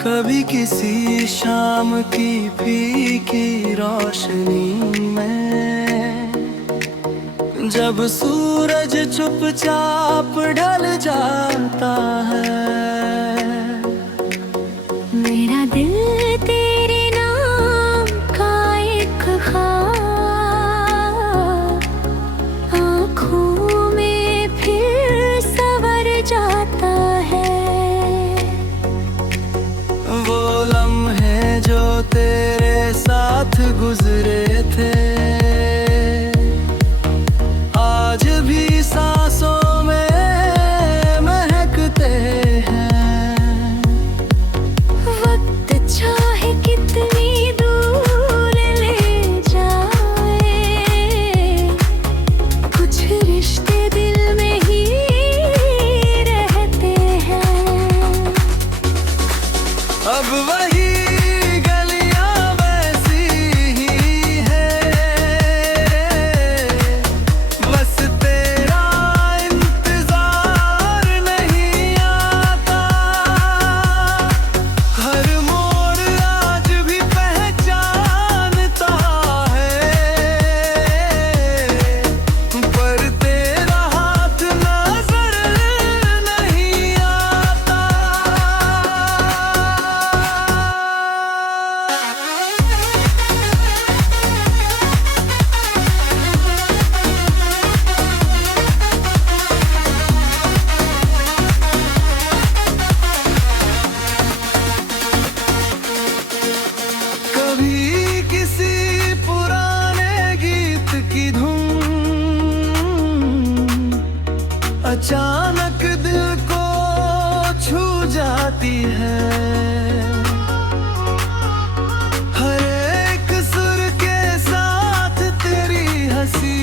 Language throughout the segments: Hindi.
कभी किसी शाम की फीकी रोशनी में, जब सूरज चुपचाप ढल जाता है, मेरा दिल तेरे नाम का एक ख्वाब आँखों में फिर सवर जाता है। वो लम्हे जो तेरे साथ गुजरे थे, आज भी सांसों में महकते हैं। वक्त चाहे कितनी दूर ले जाए, कुछ रिश्ते दिल में ही रहते हैं। अब वही गलियां वैसी ही है, बस तेरा इंतजार नहीं आता। हर मोड़ आज भी पहचानता है, पर तेरा हाथ नजर नहीं आता। कभी किसी पुराने गीत की धुन अचानक दिल को छू जाती है। हर एक सुर के साथ तेरी हंसी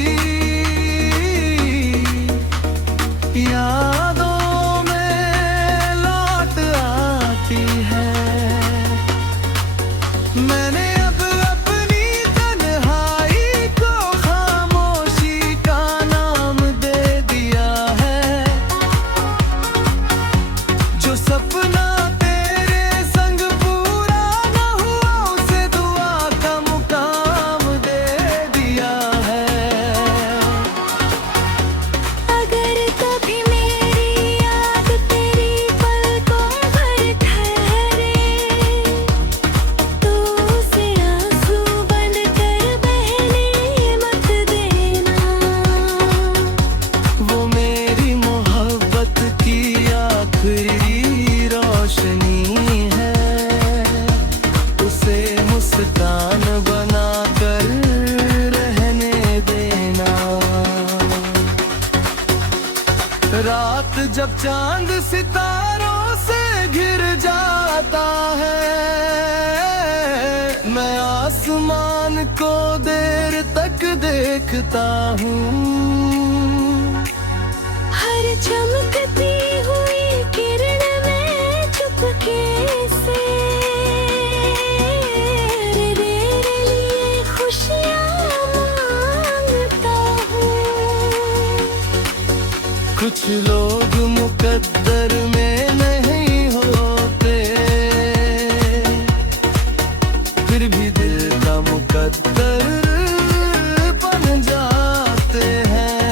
यादों में लौट आती है। मैंने अब अपनी तन्हाई को खामोशी का नाम दे दिया है। जो सपना तेरे संग पूरा न हुआ, उसे दुआ का मुकाम दे दिया है। अगर कभी मेरी याद तेरी पलकों पर ठहरे, तो उसे आंसू बनकर बहने मत देना। वो मेरी मोहब्बत की आखिरी रोशनी है, उसे मुस्कान बना कर रहने देना। रात जब चांद सितारों से घिर जाता है, मैं आसमान को देर तक देखता हूँ। हर चमकती हुई किरण में चुपके से तेरे लिए खुशियाँ मांगता हूँ। कुछ लोग मुकद्दर में नहीं होते, फिर भी दिल का मुकद्दर बन जाते हैं।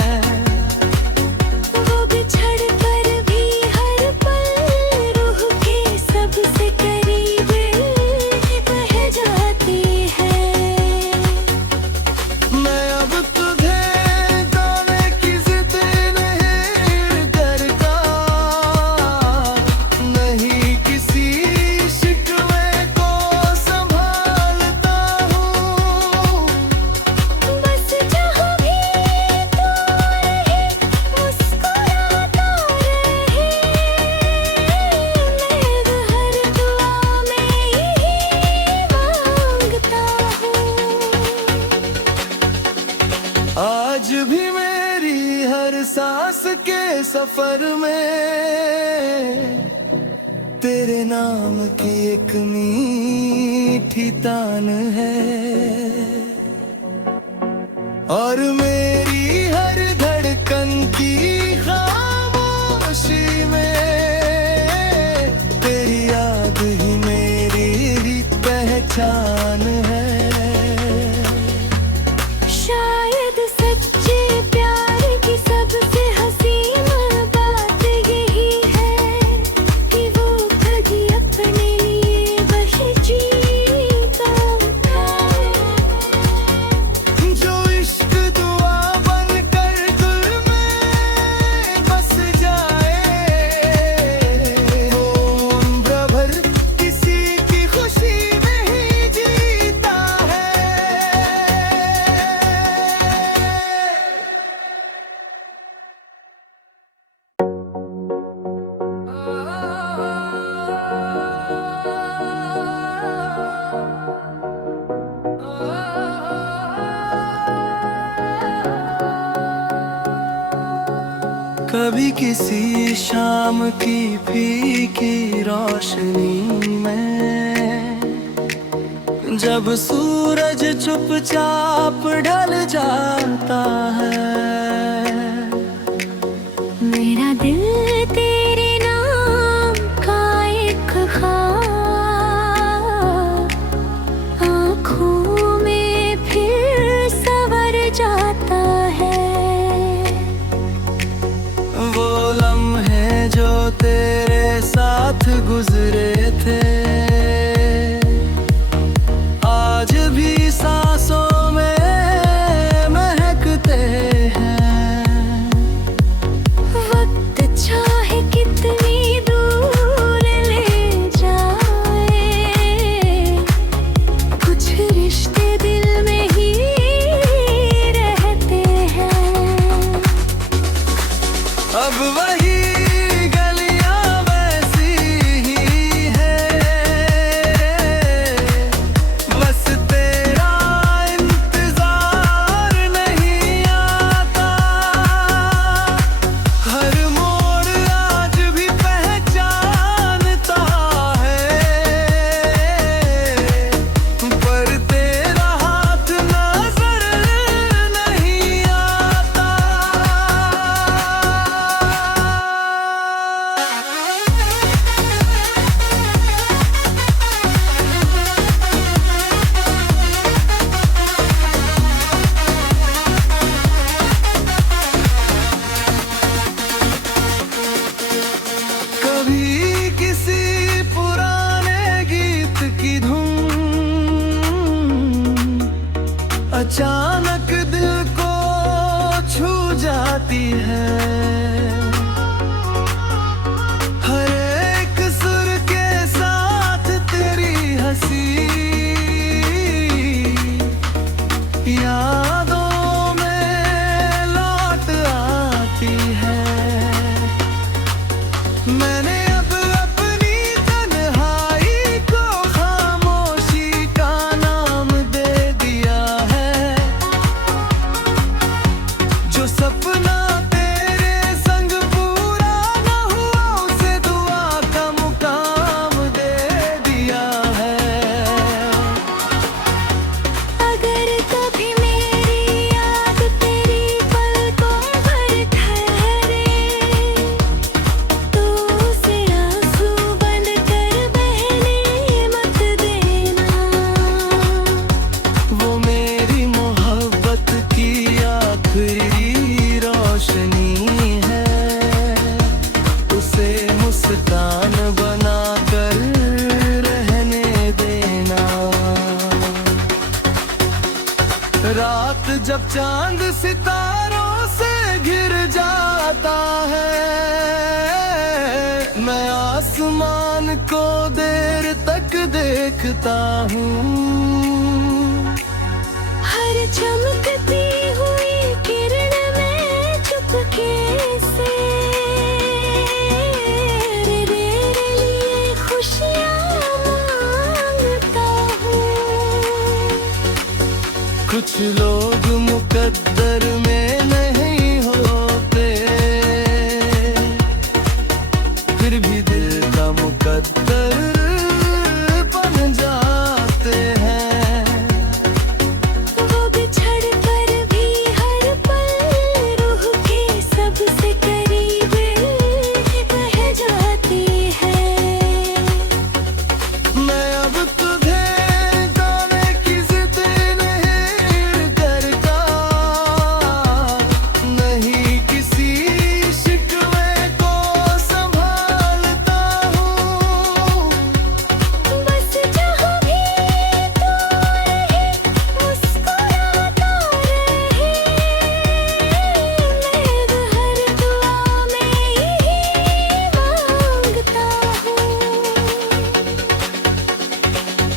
वो बिछड़ कर भी हर पल रूह के सबसे करीब रह जाती है। मैं अब तुझे जाने की जिद नहीं करता, नहीं किसी शिकवे को संभालता हूँ। बस जहाँ भी तू रहे, मुस्कुराता रहे। मैं हर दुआ में यही मांगता हूँ। आज भी मेरी हर सांस के सफर में तेरे नाम की एक मीठी तान है, और मेरी हर धड़कन की खामोशी में तेरी याद ही में पहचान है। शायद सच्चे प्यार की सबसे हसीन बात यही है कि वो कभी अपने लिए बस जीता था। जो इश्क दुआ बनकर दिल में बस जाए, वो उम्र भर किसी की खुशी नहीं जीता है। कभी किसी शाम की फीकी रोशनी में, जब सूरज चुपचाप ढल जाता है, मेरा दिल तेरे नाम का एक ख्वाब आँखों में फिर संवर जाता है। वो लम्हे जो तेरे साथ गुजरे थे, आज भी सांसों में महकते हैं। वक्त चाहे कितनी दूर ले जाए, कुछ रिश्ते दिल में ही रहते हैं। अब वही गलियां वैसी ही है, बस तेरा इंतजार नहीं आता। हर मोड़ आज भी पहचानता है, पर तेरा हाथ नजर नहीं आता। कभी किसी पुराने गीत की धुन अचानक दिल को छू जाती है। हर एक सुर के साथ तेरी हंसी यादों में लौट आती है। मैंने अब अपनी तन्हाई को खामोशी का नाम दे दिया है। जो सपना तेरे संग पूरा न हुआ, उसे दुआ का मुकाम दे दिया है। अगर कभी मेरी याद तेरी पलकों पर ठहरे, तो उसे आंसू बनकर बहने मत देना। वो मेरी मोहब्बत की आखिरी रोशनी है, उसे मुस्कान बना कर रहने देना। रात जब चांद सितारों से घिर जाता है, मैं आसमान को देर तक देखता हूँ। हर चमकती हुई किरण में चुपके से तेरे लिए खुशियाँ मांगता हूँ। कुछ लोग मुकद्दर में नहीं होते, फिर भी दिल का मुकद्दर बन जाते हैं। वो बिछड़ कर भी हर पल रूह के सबसे करीब रह जाती है। मैं अब तुझे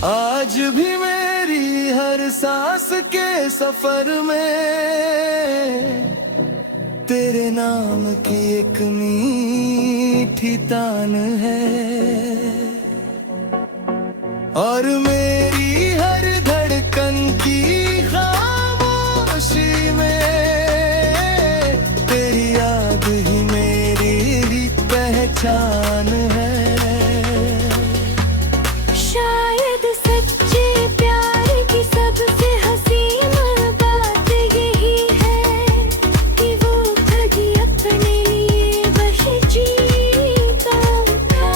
आज भी मेरी हर सांस के सफर में तेरे नाम की एक मीठी तान है, और मेरी हर धड़कन की खामोशी में तेरी याद ही मेरी पहचान है। शायद सच्चे प्यार की सबसे हसीन बात यही है कि वो कभी अपने लिए बस जीता था।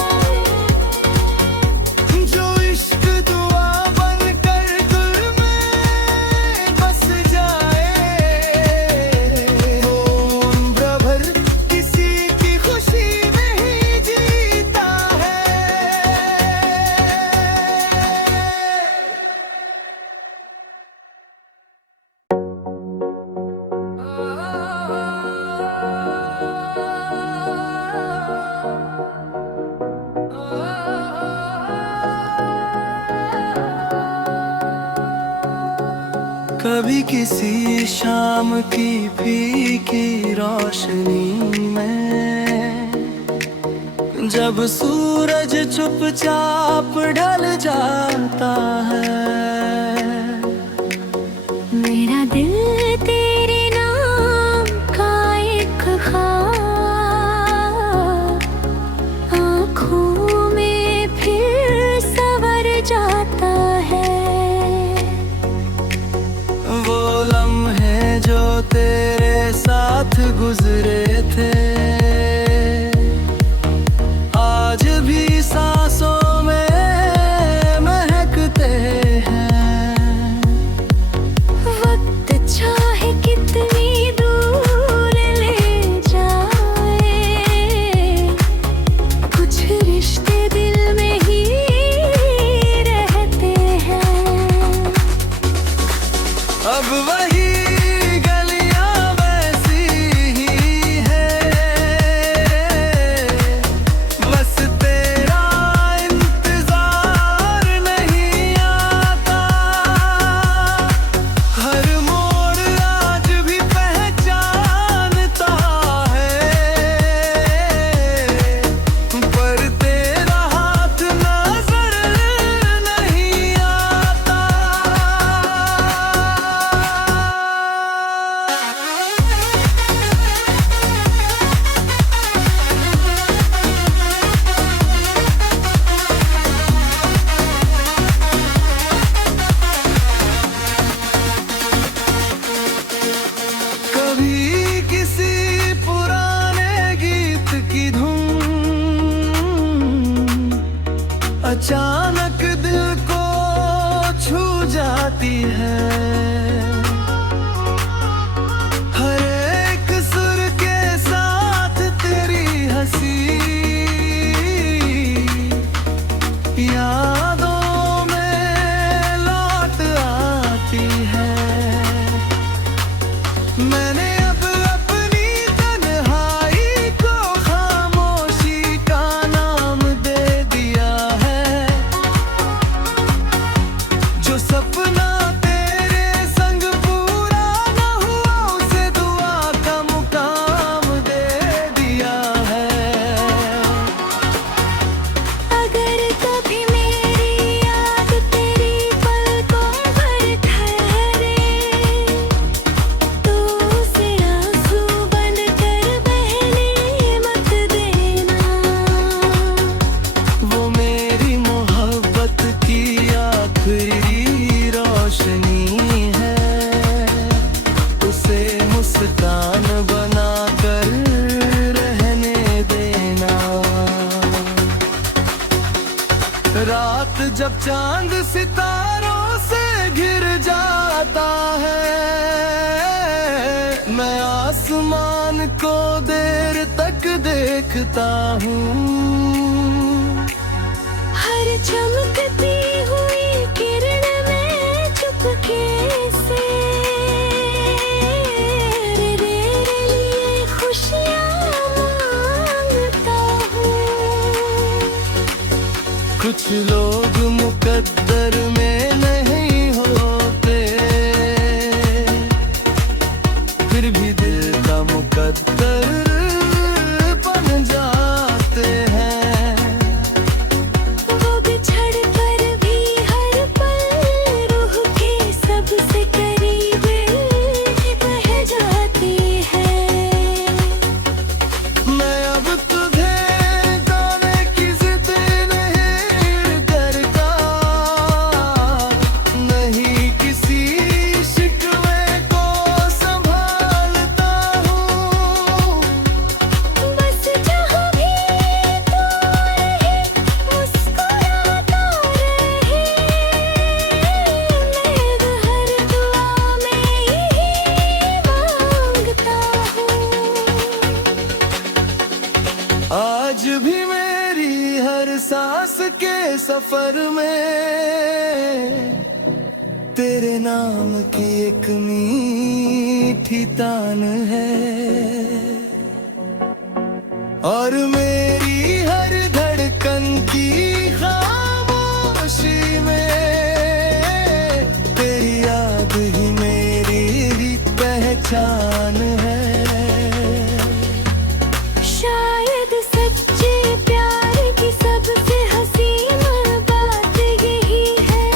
जो इश्क दुआ बनकर दिल में बस जाए, वो उम्र भर किसी की खुशी में ही जीता है। कभी किसी शाम की फीकी रोशनी में, जब सूरज चुपचाप ढल जाता है, मेरा दिल तेरे नाम का एक ख्वाब आँखों में फिर सवर जाता है। वो लम्हे जो तेरे साथ गुजरे थे, आज भी सांसों में महकते हैं। वक्त चाहे कितनी दूर ले जाए, कुछ रिश्ते दिल में ही रहते हैं। अब वही गलियां वैसी ही है, बस तेरा इंतजार नहीं आता। हर मोड़ आज भी पहचानता है, पर तेरा हाथ नजर नहीं आता। कभी किसी पुराने गीत की धुन अचानक दिल को छू जाती है। हर एक सुर के साथ तेरी हंसी यादों में लौट आती है। मैंने अब अपनी तन्हाई को खामोशी का नाम दे दिया है। जो सपना तेरे संग पूरा न हुआ, उसे दुआ का मुकाम दे दिया है। अगर कभी मेरी याद तेरी पलकों पर ठहरे, तो उसे आंसू बंद कर बहने मत देना। वो मेरी मोहब्बत की आखिरी रोशनी है, उसे मुस्कान बना कर रहने देना। रात जब चांद सितारों से घिर जाता है, मैं आसमान को देर तक देखता हूँ। हर चमकती हुई किरण में चुपके से तेरे लिए खुशियाँ मांगता हूँ। कुछ लोग मुकद्दर सफर में तेरे नाम की एक मीठी तान है, और मेरी हर धड़कन की खामोशी में तेरी याद ही मेरी पहचान है। शायद सच्चे प्यार की सबसे हसीन बात यही है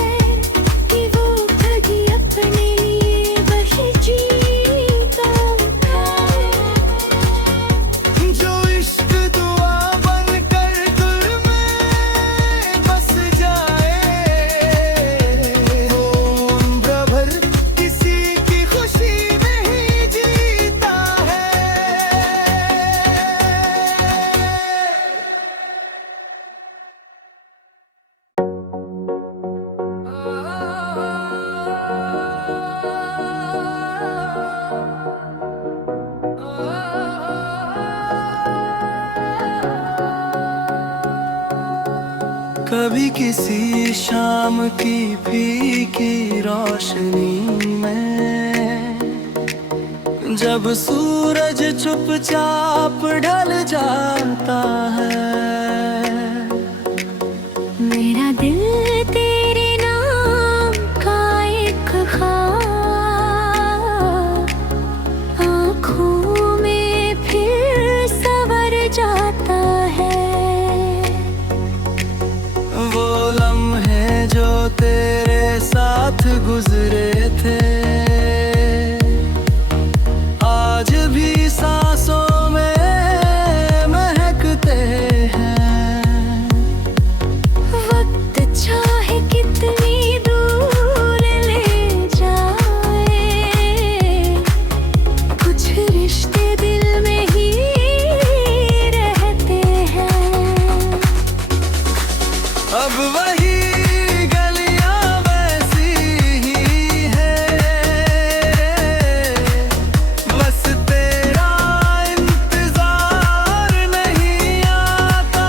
कि वो कभी अपने लिए बस जीता है। जो इश्क दुआ बनकर दिल में बस जाए, वो उम्र भर किसी की खुशी नहीं जीता है। कभी किसी शाम की फीकी रोशनी में, जब सूरज चुपचाप ढल जाता है, मेरा दिल तेरे नाम का एक ख्वाब आँखों में फिर संवर जाता है। वो लम्हे जो तेरे साथ गुजरे थे आज भी सांसों में महकते हैं। वक्त चाहे कितनी दूर ले जाए, कुछ रिश्ते दिल में ही रहते हैं। अब वही गलियां वैसी ही है, बस तेरा इंतजार नहीं आता।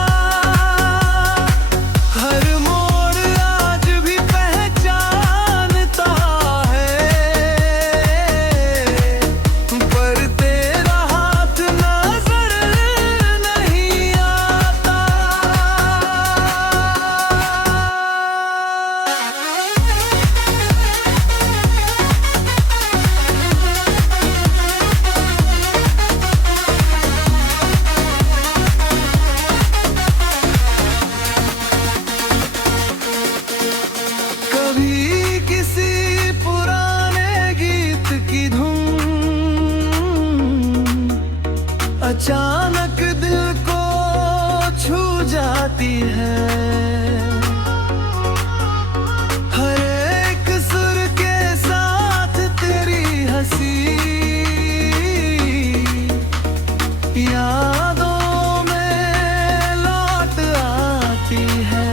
हर मोड़ आज भी पहचानता है, पर तेरा हाथ नजर नहीं आता। कभी किसी पुराने गीत की धुन अचानक दिल को छू जाती है। हर एक सुर के साथ तेरी हंसी यादों में लौट आती है।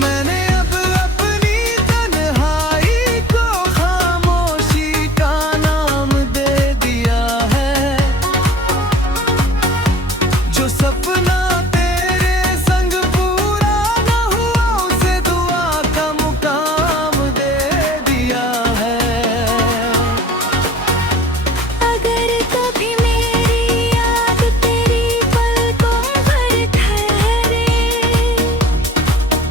मैंने अब अपनी तन्हाई को खामोशी का नाम दे दिया है। जो सपना तेरे संग पूरा न हुआ उसे दुआ का मुकाम दे दिया है। अगर कभी मेरी याद तेरी पलकों पर ठहरे,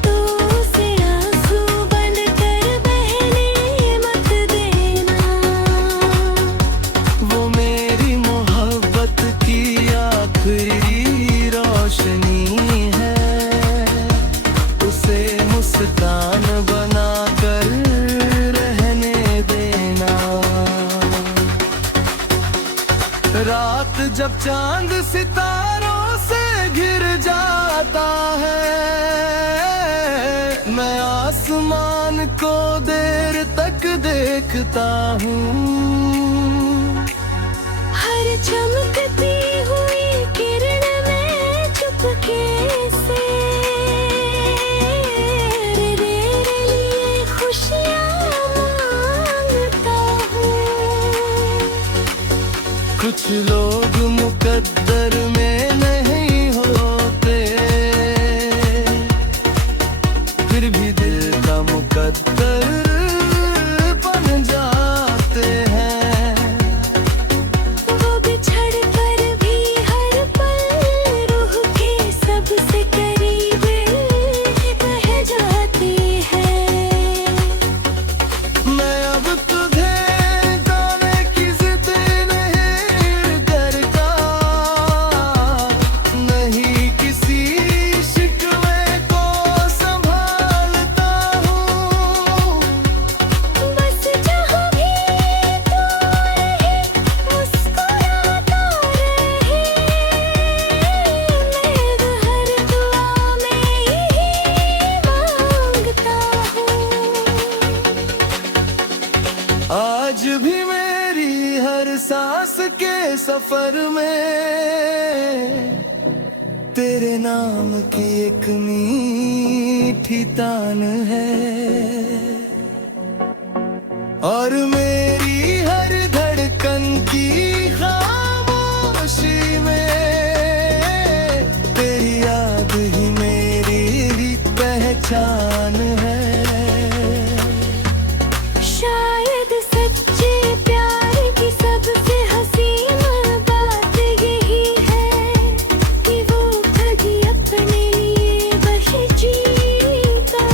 तो उसे आंसू बनकर बहने मत देना। वो मेरी मोहब्बत की आखिरी रोशनी है, उसे मुस्कान बना कर रहने देना। रात जब चांद सितारों से घिर जाता है, मैं आसमान को देर तक देखता हूँ। हर चमकती हुई किरण में चुपके से तेरे लिए खुशियाँ मांगता हूँ। कुछ लोग मुकद्दर में नहीं होते, फिर भी दिल का मुकद्दर बन जाते हैं। वो बिछड़ कर भी हर पल रूह के सबसे करीब रह जाती है। मैं अब तुझे जाने की जिद नहीं करता, नहीं किसी शिकवे को संभालता हूँ। बस जहाँ भी तू रहे मुस्कुराता रहे, मैं हर दुआ में यही मांगता हूँ। आज भी मेरी हर सांस के सफर में तेरे नाम की एक मीठी तान है, और मेरी हर धड़कन की खामोशी में तेरी याद ही मेरी पहचान है। शायद सच्चे प्यार की सबसे हसीन बात यही है कि वो कभी अपने लिए बस जीता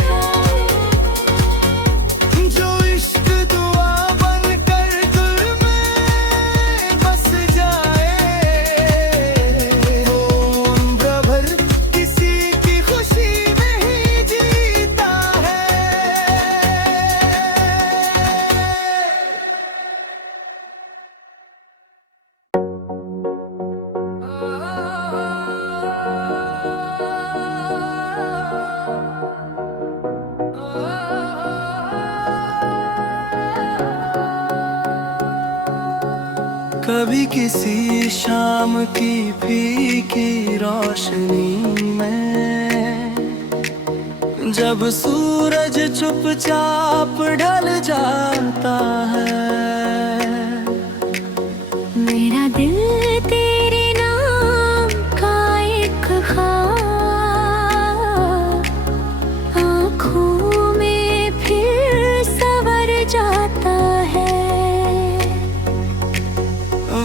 था। जो इश्क दुआ बनकर दिल में बस जाए, वो उम्र भर किसी की खुशी नहीं जीता है। कभी किसी शाम की फीकी रोशनी में, जब सूरज चुपचाप ढल जाता है, मेरा दिल तेरे नाम का एक ख्वाब आँखों में फिर संवर जाता है।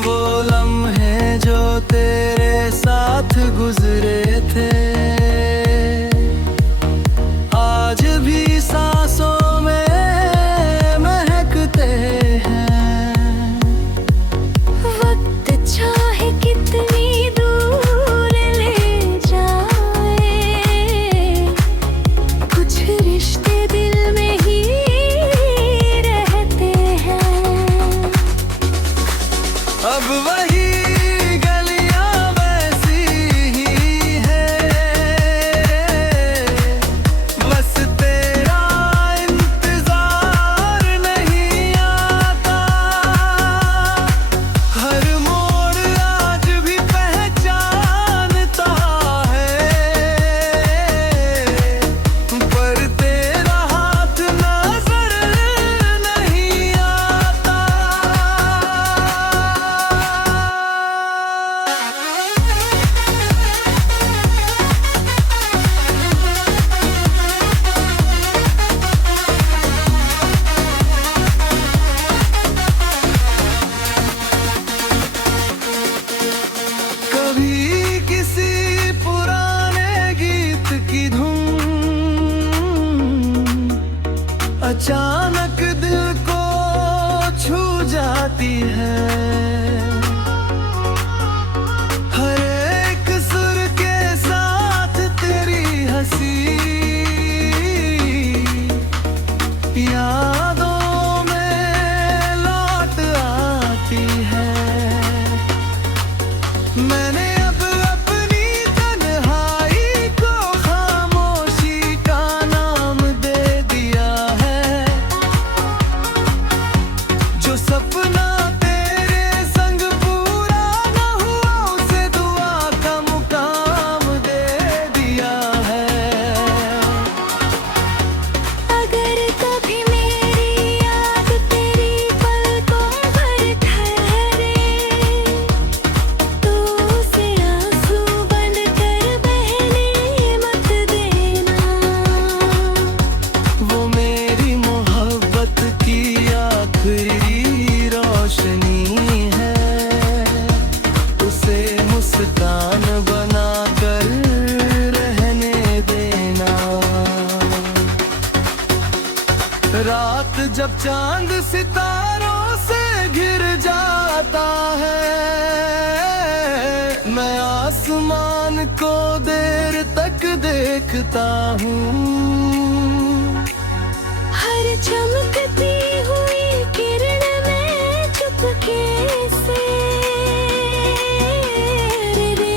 वो लम्हे जो तेरे साथ गुजरे थे, आज भी सांसों में महकते हैं। वक्त चाहे कितनी दूर ले जाए, कुछ रिश्ते दिल में ही रहते हैं। अब वही गलियां वैसी ही है, बस तेरा इंतजार नहीं आता। हर मोड़ आज भी पहचानता है, पर तेरा हाथ नजर नहीं आता। कभी किसी पुराने गीत की धुन अचानक दिल को छू जाती है। हर एक सुर के साथ तेरी हंसी यादों में लौट आती है। मैंने अब अपनी तन्हाई को खामोशी का नाम दे दिया है। जो सपना तेरे संग पूरा न हुआ, उसे दुआ का मुकाम दे दिया है। अगर कभी मेरे रात जब चांद सितारों से घिर जाता है, मैं आसमान को देर तक देखता हूँ। हर चमकती हुई किरण में चुपके से तेरे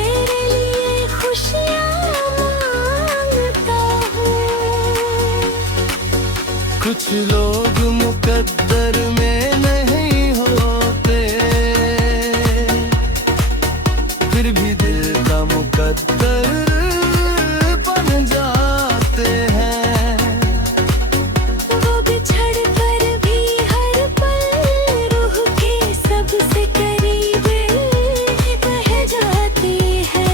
लिए खुशियाँ मांगता हूँ। कुछ लोग मुकद्दर में नहीं होते, फिर भी दिल का मुकद्दर बन जाते हैं। वो बिछड़ कर भी हर पल रूह के सबसे करीब रह जाती है।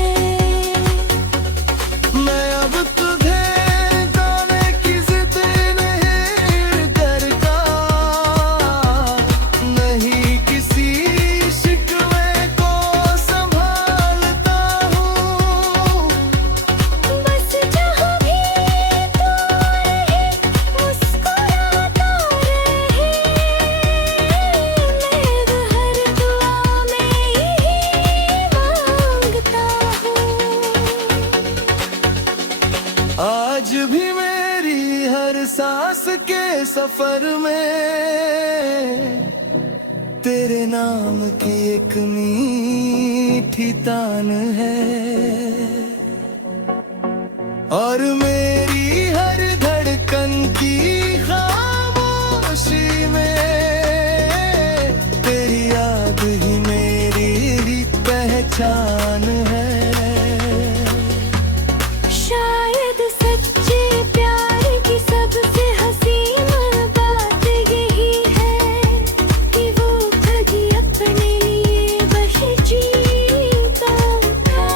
मैं अब तुझे जाने की जिद नहीं करता, नहीं किसी शिकवे को संभालता हूँ। बस जहाँ भी तू रहे मुस्कुराता रहे, मैं हर दुआ में यही मांगता हूँ। आज भी मेरी हर सांस के सफर में तेरे नाम की एक मीठी तान है, और मेरी हर धड़कन की खामोशी में तेरी याद ही मेरी पहचान है। शायद सच्चे प्यार की सबसे हसीन बात यही है कि वो कभी अपने लिए बस जीता था।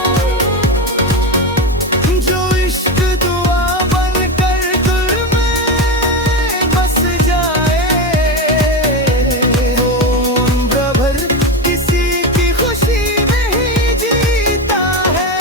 जो इश्क दुआ बनकर दिल में बस जाए, वो उम्र भर किसी की खुशी नहीं जीता है।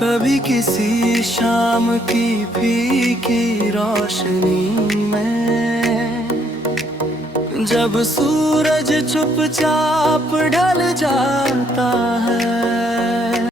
कभी किसी शाम की फीकी रोशनी में, जब सूरज चुपचाप ढल जाता है,